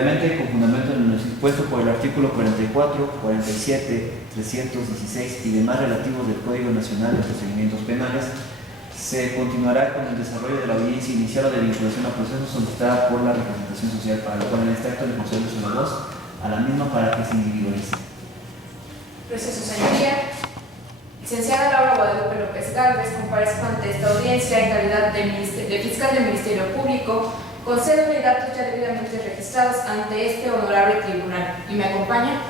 Con fundamento en lo dispuesto por el artículo 44, 47, 316 y demás relativos del Código Nacional de Procedimientos Penales, se continuará con el desarrollo de la audiencia inicial o de vinculación a procesos solicitada por la representación social, para lo cual en este acto le concedo la voz a la misma para que se individualice. Gracias, su señoría. Licenciada Laura Guadalupe López Gálvez, comparezco ante esta audiencia en calidad de fiscal del Ministerio Público, con cédula y datos ya debidamente registrados ante este honorable tribunal. ¿Y me acompaña?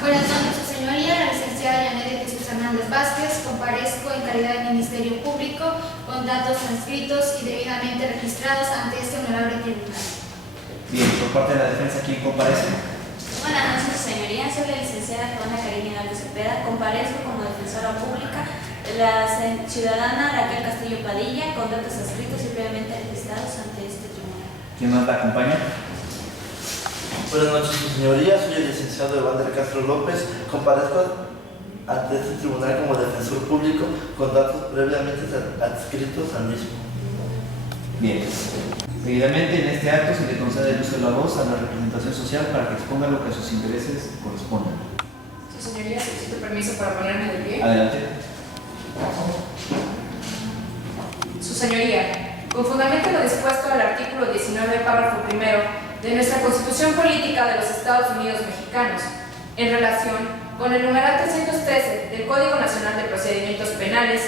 Buenas noches, su señoría. La licenciada Yanet Jesús Hernández Vázquez, comparezco en calidad de Ministerio Público, con datos transcritos y debidamente registrados ante este honorable tribunal. Bien, por parte de la defensa, ¿quién comparece? Buenas noches, su señoría. Soy la licenciada Joana Karina Alves Cepeda. Comparezco como defensora pública de la ciudadana Raquel Castillo Padilla, con datos escritos y previamente registrados ante este tribunal. ¿Quién más la acompaña? Buenas noches, su señoría. Soy el licenciado Evander Castro López. Comparezco ante este tribunal como defensor público con datos previamente adscritos al mismo. Bien. Seguidamente, en este acto se le concede el uso de la voz a la representación social para que exponga lo que a sus intereses correspondan. Su señoría, solicito permiso para ponerme de pie. Adelante. Su señoría, con fundamento en lo dispuesto al artículo 19, párrafo primero de nuestra Constitución Política de los Estados Unidos Mexicanos, en relación con el numeral 313 del Código Nacional de Procedimientos Penales,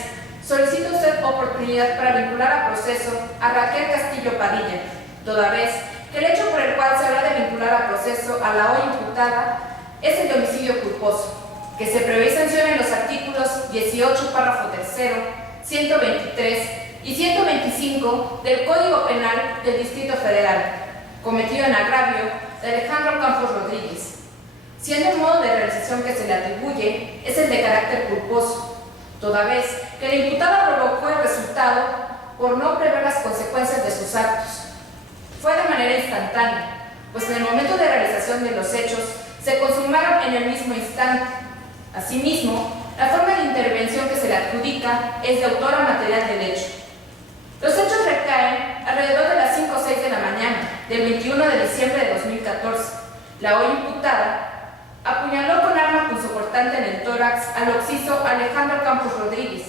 solicita usted oportunidad para vincular a proceso a Raquel Castillo Padilla, toda vez que el hecho por el cual se habrá de vincular a proceso a la hoy imputada es el de homicidio culposo, que se prevé sanción en los artículos 18, párrafo tercero, 123 y 125 del Código Penal del Distrito Federal, cometido en agravio de Alejandro Campos Rodríguez, siendo el modo de realización que se le atribuye es el de carácter culposo, toda vez que la imputada provocó el resultado por no prever las consecuencias de sus actos. Fue de manera instantánea, pues en el momento de realización de los hechos se consumaron en el mismo instante. Asimismo, la forma de intervención que se le adjudica es de autora material del hecho. Los hechos recaen alrededor de las 5 o 6 de la mañana del 21 de diciembre de 2014. La hoy imputada apuñaló con arma punzocortante en el tórax al occiso Alejandro Campos Rodríguez.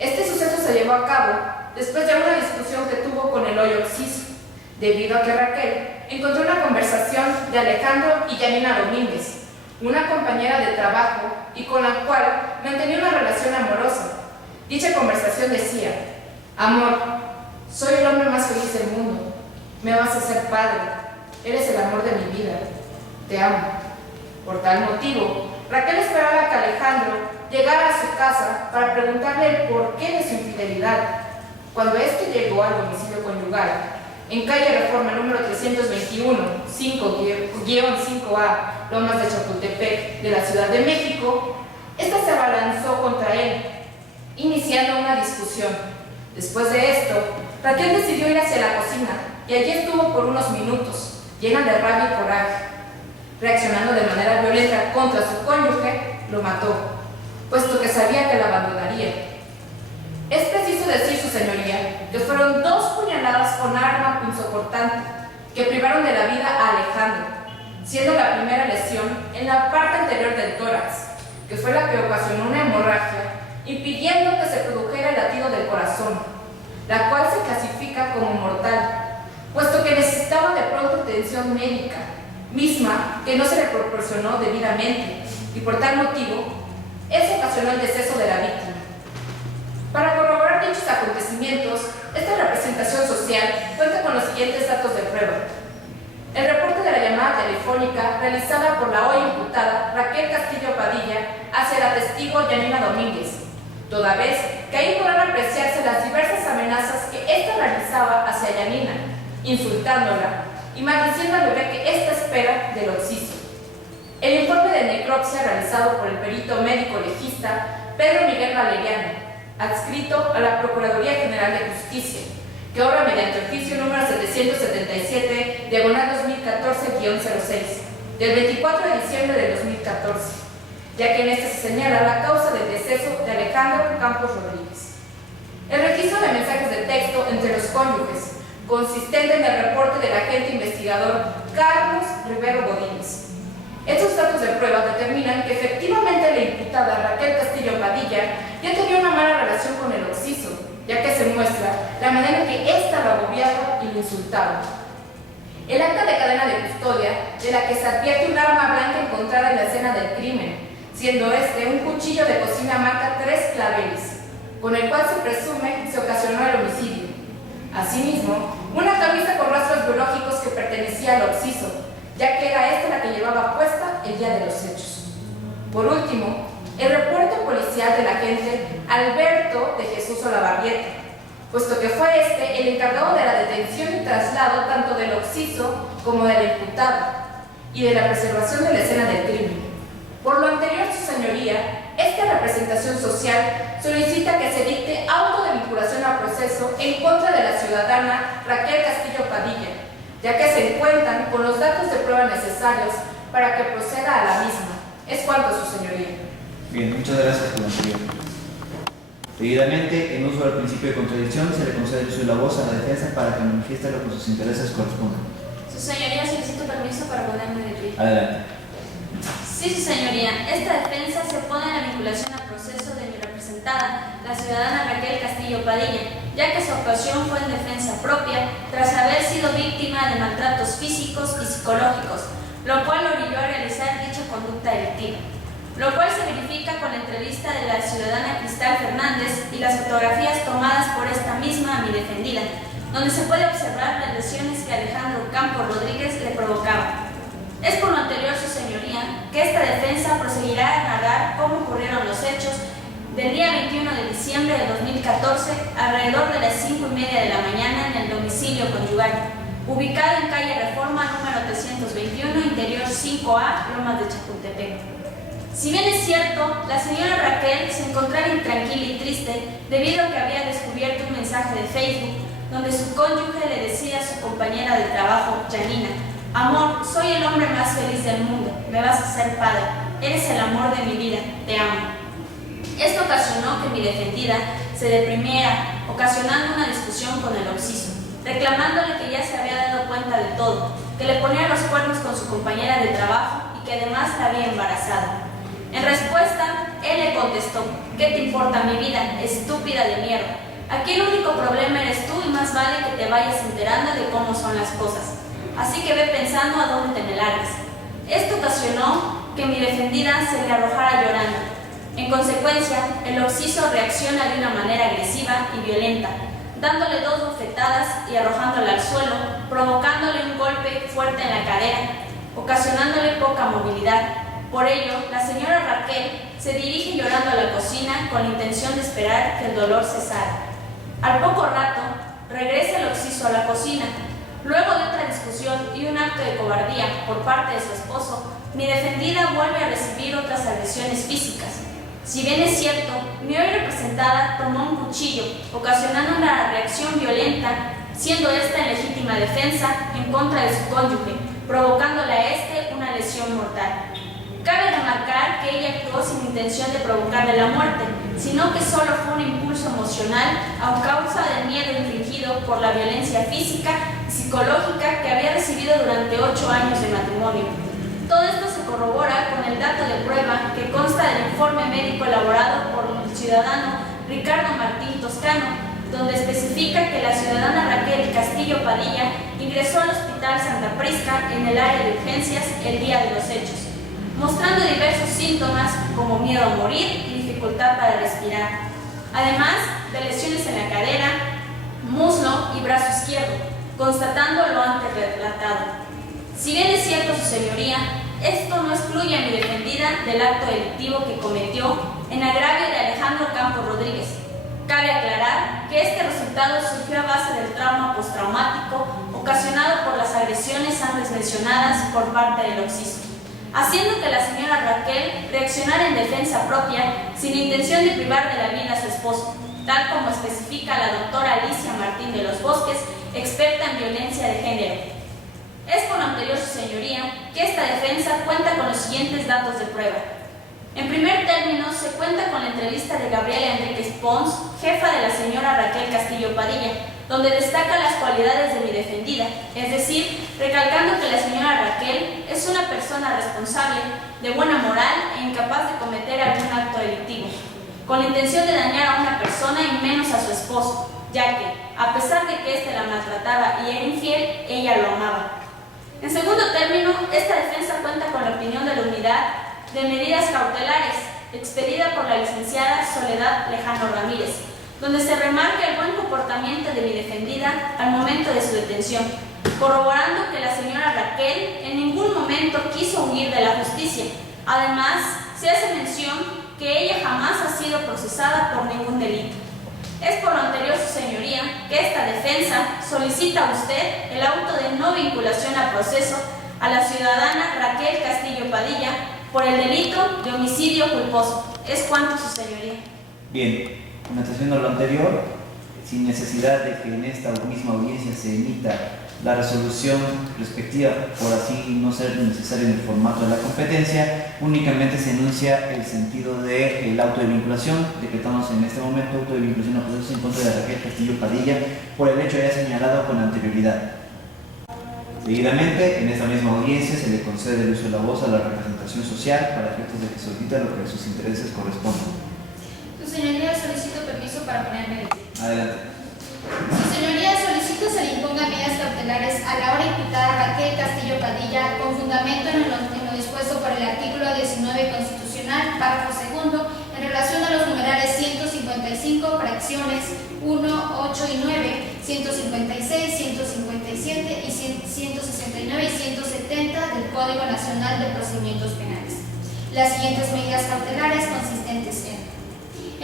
Este suceso se llevó a cabo después de una discusión que tuvo con el hoy occiso, debido a que Raquel encontró una conversación de Alejandro y Yanina Domínguez, una compañera de trabajo y con la cual mantenía una relación amorosa. Dicha conversación decía: amor, soy el hombre más feliz del mundo, me vas a ser padre, eres el amor de mi vida, te amo. Por tal motivo, Raquel esperaba que Alejandro llegara a su casa para preguntarle el porqué de su infidelidad. Cuando éste llegó al domicilio conyugal, en calle Reforma número 321, 5-5A, Lomas de Chapultepec, de la Ciudad de México, esta se abalanzó contra él, iniciando una discusión. Después de esto, Raquel decidió ir hacia la cocina y allí estuvo por unos minutos, llena de rabia y coraje. Reaccionando de manera violenta contra su cónyuge, lo mató, puesto que sabía que la abandonaría. Es preciso decir, su señoría, que fueron 2 puñaladas con arma punzocortante que privaron de la vida a Alejandro, siendo la primera lesión en la parte anterior del tórax, que fue la que ocasionó una hemorragia, impidiendo que se produjera el latido del corazón, la cual se clasifica como mortal, puesto que necesitaba de pronto atención médica, misma que no se le proporcionó debidamente, y por tal motivo, eso ocasionó el deceso de la víctima. Para corroborar dichos acontecimientos, esta representación social cuenta con los siguientes datos de prueba. El reporte de la llamada telefónica realizada por la hoy imputada Raquel Castillo Padilla hacia la testigo Yanina Domínguez, toda vez que ahí podrán apreciarse las diversas amenazas que ésta realizaba hacia Yanina, insultándola y maldiciendo al bebé que ésta espera del occiso. El informe de necropsia realizado por el perito médico legista Pedro Miguel Valeriano, adscrito a la Procuraduría General de Justicia, que obra mediante oficio número 777, diagonal 2014-06, del 24 de diciembre de 2014, ya que en este se señala la causa del deceso de Alejandro Campos Rodríguez. El registro de mensajes de texto entre los cónyuges, consistente en el reporte del agente investigador Carlos Rivero Godínez. Estos datos de prueba determinan que efectivamente la imputada Raquel Castillo Padilla ya tenía una mala relación con el occiso, ya que se muestra la manera en que ésta lo agobiaba y lo insultaba. El acta de cadena de custodia, de la que se advierte un arma blanca encontrada en la escena del crimen, siendo este un cuchillo de cocina marca 3 claveles, con el cual se presume se ocasionó el homicidio. Asimismo, una camisa con rastros biológicos que pertenecía al occiso, ya que era esta la que llevaba puesta el día de los hechos. Por último, el reporte policial del agente Alberto de Jesús Olavarrieta, puesto que fue este el encargado de la detención y traslado tanto del occiso como del imputado y de la preservación de la escena del crimen. Por lo anterior, su señoría, esta representación social solicita que se dicte auto de vinculación al proceso en contra de la ciudadana Raquel Castillo Padilla, ya que se encuentran con los datos de prueba necesarios para que proceda a la misma. Es cuanto, su señoría. Bien, muchas gracias por la anterior. Seguidamente, en uso del principio de contradicción, se le concede el uso de la voz a la defensa para que manifieste lo que sus intereses correspondan. Su señoría, solicito permiso para ponerme de pie. Adelante. Sí, su señoría, esta defensa se opone a la vinculación al proceso de mi representada, la ciudadana Raquel Castillo Padilla, ya que su actuación fue en defensa propia tras haber sido víctima de maltratos físicos y psicológicos, lo cual lo orilló a realizar dicha conducta delictiva, lo cual se verifica con la entrevista de la ciudadana Cristal Fernández y las fotografías tomadas por esta misma a mi defendida, donde se puede observar las lesiones que Alejandro Campos Rodríguez le provocaba. Es por lo anterior, su señoría, que esta defensa proseguirá a narrar cómo ocurrieron los hechos del día 21 de diciembre de 2014, alrededor de las 5:30 de la mañana en el domicilio conyugal, ubicado en calle Reforma número 321, interior 5A, Lomas de Chapultepec. Si bien es cierto, la señora Raquel se encontraba intranquila y triste debido a que había descubierto un mensaje de Facebook donde su cónyuge le decía a su compañera de trabajo, Janina: amor, soy el hombre más feliz del mundo, me vas a ser padre, eres el amor de mi vida, te amo. Esto ocasionó que mi defendida se deprimiera, ocasionando una discusión con el occiso, reclamándole que ya se había dado cuenta de todo, que le ponía los cuernos con su compañera de trabajo y que además la había embarazado. En respuesta, él le contestó: ¿qué te importa mi vida, estúpida de mierda? Aquí el único problema eres tú y más vale que te vayas enterando de cómo son las cosas. Así que ve pensando a dónde te me largas. Esto ocasionó que mi defendida se le arrojara llorando. En consecuencia, el occiso reacciona de una manera agresiva y violenta, dándole 2 bofetadas y arrojándola al suelo, provocándole un golpe fuerte en la cadera, ocasionándole poca movilidad. Por ello, la señora Raquel se dirige llorando a la cocina con la intención de esperar que el dolor cesara. Al poco rato, regresa el occiso a la cocina. Luego de otra discusión y un acto de cobardía por parte de su esposo, mi defendida vuelve a recibir otras agresiones físicas. Si bien es cierto, mi hoy representada tomó un cuchillo, ocasionando una reacción violenta, siendo esta en legítima defensa en contra de su cónyuge, provocándole a este una lesión mortal. Cabe remarcar que ella actuó sin intención de provocarle la muerte, sino que solo fue un impulso emocional a causa del miedo infligido por la violencia física y psicológica que había recibido durante 8 años de matrimonio. Todo esto se corrobora con el dato de prueba que consta del informe médico elaborado por el ciudadano Ricardo Martín Toscano, donde especifica que la ciudadana Raquel Castillo Padilla ingresó al Hospital Santa Prisca en el área de urgencias el día de los hechos, mostrando diversos síntomas como miedo a morir y dificultad para respirar, además de lesiones en la cadera, muslo y brazo izquierdo, constatando lo antes relatado. Si bien es cierto, su señoría, esto no excluye a mi defendida del acto delictivo que cometió en agravio de Alejandro Campos Rodríguez. Cabe aclarar que este resultado surgió a base del trauma postraumático ocasionado por las agresiones antes mencionadas por parte del occiso, haciendo que la señora Raquel reaccionara en defensa propia sin intención de privar de la vida a su esposo, tal como especifica la doctora Alicia Martín de los Bosques, experta en violencia de género. Es por lo anterior, su señoría, que esta defensa cuenta con los siguientes datos de prueba. En primer término, se cuenta con la entrevista de Gabriela Enríquez Pons, jefa de la señora Raquel Castillo Padilla, donde destaca las cualidades de mi defendida, es decir, recalcando que la señora Raquel es una persona responsable, de buena moral e incapaz de cometer algún acto delictivo, con la intención de dañar a una persona y menos a su esposo, ya que, a pesar de que éste la maltrataba y era infiel, ella lo amaba. En segundo término, esta defensa cuenta con la opinión de la Unidad de Medidas Cautelares, expedida por la licenciada Soledad Lejano Ramírez, donde se remarca el buen comportamiento de mi defendida al momento de su detención, corroborando que la señora Raquel en ningún momento quiso huir de la justicia. Además, se hace mención que ella jamás ha sido procesada por ningún delito. Es por lo anterior, su señoría, que esta defensa solicita a usted el auto de no vinculación a proceso a la ciudadana Raquel Castillo Padilla por el delito de homicidio culposo. Es cuanto, su señoría. Bien, en atención a lo anterior, sin necesidad de que en esta misma audiencia se emita la resolución respectiva, por así no ser necesario en el formato de la competencia, únicamente se enuncia el sentido del auto de vinculación. Decretamos en este momento auto de vinculación a proceso en contra de Raquel Castillo Padilla por el hecho ya señalado con anterioridad. Seguidamente, en esta misma audiencia se le concede el uso de la voz a la representación social para efectos de que solicite lo que a sus intereses correspondan. Su señoría, solicito permiso para ponerme de pie. Adelante. Su señoría, solicito se le impongan medidas cautelares a la ahora imputada Raquel Castillo Padilla con fundamento en lo dispuesto por el artículo 19 constitucional, párrafo segundo, en relación a los numerales 155, fracciones 1, 8 y 9, 156, 157 y 169 y 170 del Código Nacional de Procedimientos Penales. Las siguientes medidas cautelares consistentes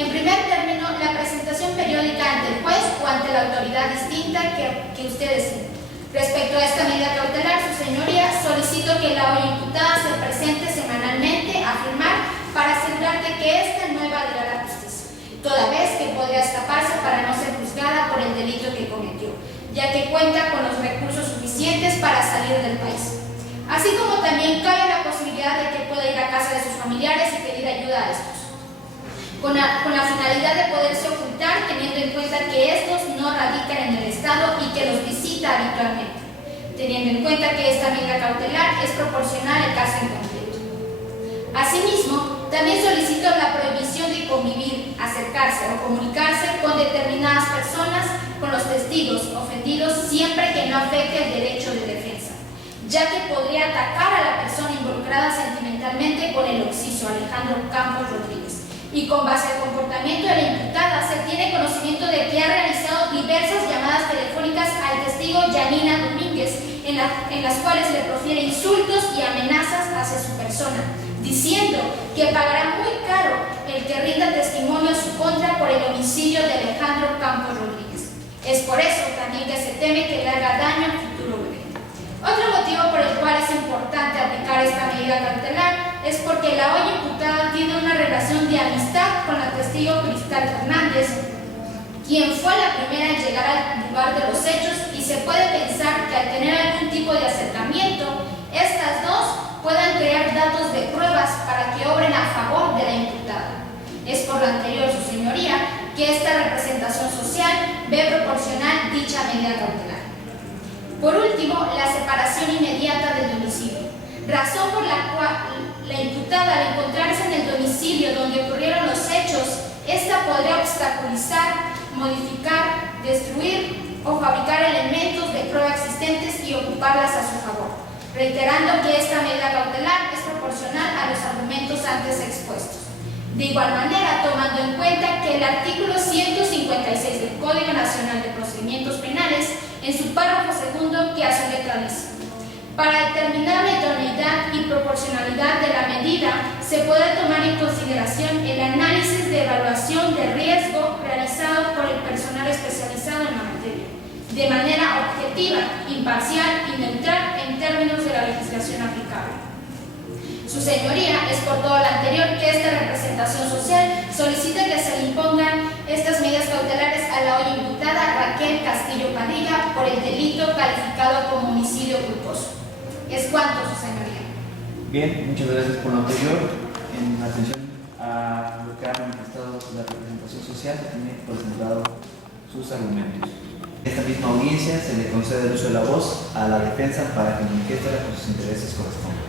en primer término, la presentación periódica ante el juez o ante la autoridad distinta que usted decida. Respecto a esta medida cautelar, su señoría, solicito que la hoy imputada se presente semanalmente a firmar para asegurar de que ésta no evadirá la justicia, toda vez que podría escaparse para no ser juzgada por el delito que cometió, ya que cuenta con los recursos suficientes para salir del país. Así como también cabe la posibilidad de que pueda ir a casa de sus familiares y pedir ayuda a estos, con la finalidad de poderse ocultar, teniendo en cuenta que estos no radican en el Estado y que los visita habitualmente, teniendo en cuenta que esta medida cautelar es proporcional al caso en concreto. Asimismo, también solicito la prohibición de convivir, acercarse o comunicarse con determinadas personas, con los testigos ofendidos, siempre que no afecte el derecho de defensa, ya que podría atacar a la persona involucrada sentimentalmente con el occiso Alejandro Campos Rodríguez. Y con base al comportamiento de la imputada, se tiene conocimiento de que ha realizado diversas llamadas telefónicas al testigo Yanina Domínguez, en las cuales le profiere insultos y amenazas hacia su persona, diciendo que pagará muy caro el que rinda testimonio en su contra por el homicidio de Alejandro Campos Rodríguez. Es por eso también que se teme que le haga daño al futuro bebé. Otro motivo por el cual es importante aplicar esta medida cautelar es porque la hoy imputada tiene una relación de amistad con la testigo Cristal Fernández, quien fue la primera en llegar al lugar de los hechos, y se puede pensar que al tener algún tipo de acercamiento, estas dos puedan crear datos de pruebas para que obren a favor de la imputada. Es por lo anterior, su señoría, que esta representación social ve proporcional dicha medida cautelar. Por último, la separación inmediata del domicilio, razón por la cual la imputada, al encontrarse en el domicilio donde ocurrieron los hechos, esta podría obstaculizar, modificar, destruir o fabricar elementos de prueba existentes y ocuparlas a su favor, reiterando que esta medida cautelar es proporcional a los argumentos antes expuestos. De igual manera, tomando en cuenta que el artículo 156 del Código Nacional de Procedimientos Penales, en su párrafo segundo, que a su letra dice: para determinar la idoneidad y proporcionalidad de la medida, se puede tomar en consideración el análisis de evaluación de riesgo realizado por el personal especializado en la materia, de manera objetiva, imparcial y neutral en términos de la legislación aplicable. Su señoría, es por todo lo anterior que esta representación social solicita que se le impongan estas medidas cautelares a la hoy imputada Raquel Castillo Padilla por el delito calificado como homicidio culposo. Es cuanto, su señoría. Bien, muchas gracias por lo anterior. En atención a lo que ha manifestado la representación social, se tiene presentado sus argumentos. En esta misma audiencia se le concede el uso de la voz a la defensa para que manifieste con sus intereses correspondan.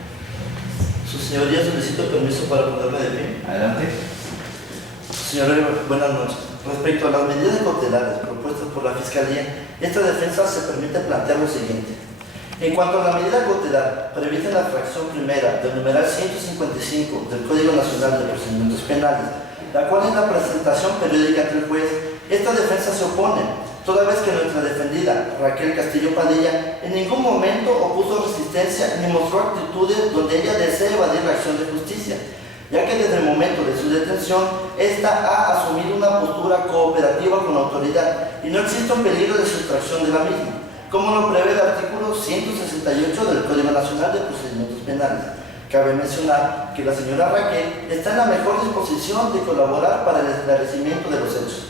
Su señoría, solicito permiso para ponerme de pie. Adelante. Señoría, buenas noches. Respecto a las medidas cautelares propuestas por la Fiscalía, esta defensa se permite plantear lo siguiente. En cuanto a la medida cautelar prevista en la fracción primera del numeral 155 del Código Nacional de Procedimientos Penales, la cual es la presentación periódica ante el juez, esta defensa se opone, toda vez que nuestra defendida, Raquel Castillo Padilla, en ningún momento opuso resistencia ni mostró actitudes donde ella desea evadir la acción de justicia, ya que desde el momento de su detención, ésta ha asumido una postura cooperativa con la autoridad y no existe un peligro de sustracción de la misma, como lo prevé el artículo 168 del Código Nacional de Procedimientos Penales. Cabe mencionar que la señora Raquel está en la mejor disposición de colaborar para el esclarecimiento de los hechos.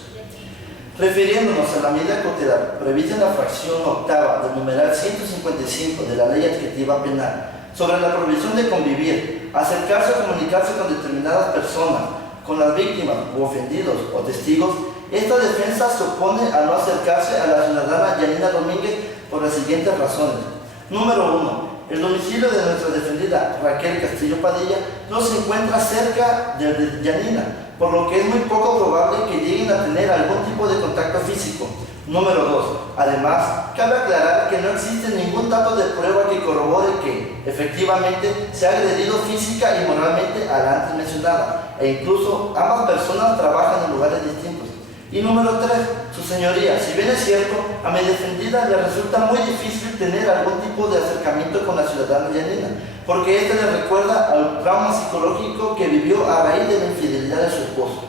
Refiriéndonos a la medida cautelar prevista en la fracción octava del numeral 155 de la Ley Adjetiva Penal sobre la prohibición de convivir, acercarse o comunicarse con determinadas personas, con las víctimas u ofendidos o testigos, esta defensa se opone a no acercarse a la ciudadana Yanina Domínguez por las siguientes razones. Número 1. El domicilio de nuestra defendida Raquel Castillo Padilla no se encuentra cerca de Yanina, por lo que es muy poco probable que lleguen a tener algún tipo de contacto físico. Número 2. Además, cabe aclarar que no existe ningún dato de prueba que corrobore que, efectivamente, se ha agredido física y moralmente a la antes mencionada, e incluso ambas personas trabajan en lugares distintos. Y número 3, su señoría, si bien es cierto, a mi defendida le resulta muy difícil tener algún tipo de acercamiento con la ciudadana Yanina, porque ésta le recuerda al trauma psicológico que vivió a raíz de la infidelidad de su esposo.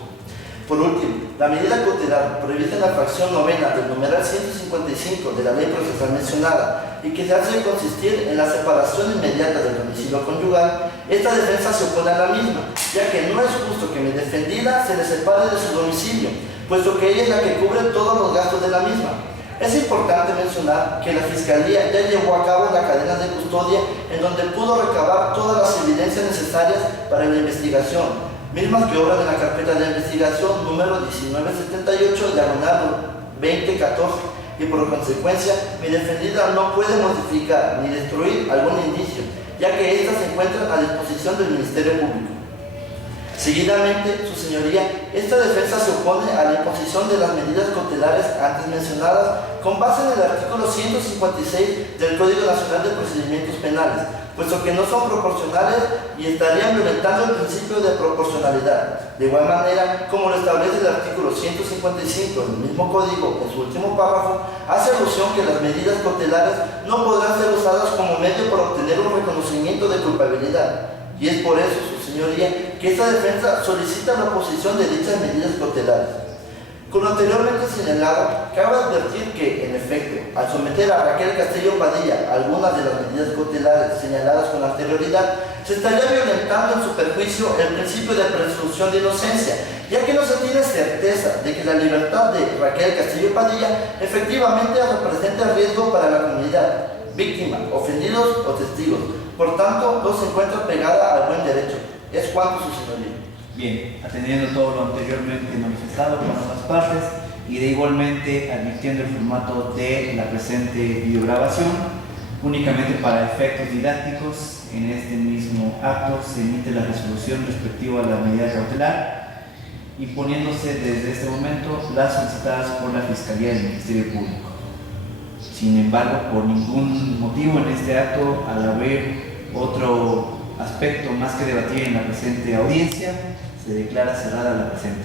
Por último, la medida cautelar prevista en la fracción novena del numeral 155 de la ley procesal mencionada y que se hace consistir en la separación inmediata del domicilio conyugal, esta defensa se opone a la misma, ya que no es justo que mi defendida se le separe de su domicilio, puesto que ella es la que cubre todos los gastos de la misma. Es importante mencionar que la Fiscalía ya llevó a cabo la cadena de custodia en donde pudo recabar todas las evidencias necesarias para la investigación, mismas que obran en la carpeta de investigación número 1978/2014, y por consecuencia mi defendida no puede modificar ni destruir algún indicio, ya que éstas se encuentran a disposición del Ministerio Público. Seguidamente, su señoría, esta defensa se opone a la imposición de las medidas cautelares antes mencionadas con base en el artículo 156 del Código Nacional de Procedimientos Penales, puesto que no son proporcionales y estarían violentando el principio de proporcionalidad. De igual manera, como lo establece el artículo 155 del mismo código en su último párrafo, hace alusión que las medidas cautelares no podrán ser usadas como medio para obtener un reconocimiento de culpabilidad. Y es por eso, su señoría, que esta defensa solicita la oposición de dichas medidas cautelares. Con lo anteriormente señalado, cabe advertir que, en efecto, al someter a Raquel Castillo Padilla a algunas de las medidas cautelares señaladas con anterioridad, se estaría violentando en su perjuicio el principio de presunción de inocencia, ya que no se tiene certeza de que la libertad de Raquel Castillo Padilla efectivamente representa riesgo para la comunidad, víctima, ofendidos o testigos. Por tanto, no se encuentra pegada al buen derecho. Es cuanto, su señoría. Bien, atendiendo todo lo anteriormente manifestado por ambas partes y de igualmente advirtiendo el formato de la presente videograbación, únicamente para efectos didácticos, en este mismo acto se emite la resolución respectiva a la medida cautelar, imponiéndose desde este momento las solicitadas por la Fiscalía del Ministerio Público. Sin embargo, por ningún motivo en este acto, al haber otro aspecto más que debatir en la presente audiencia, se declara cerrada la presente.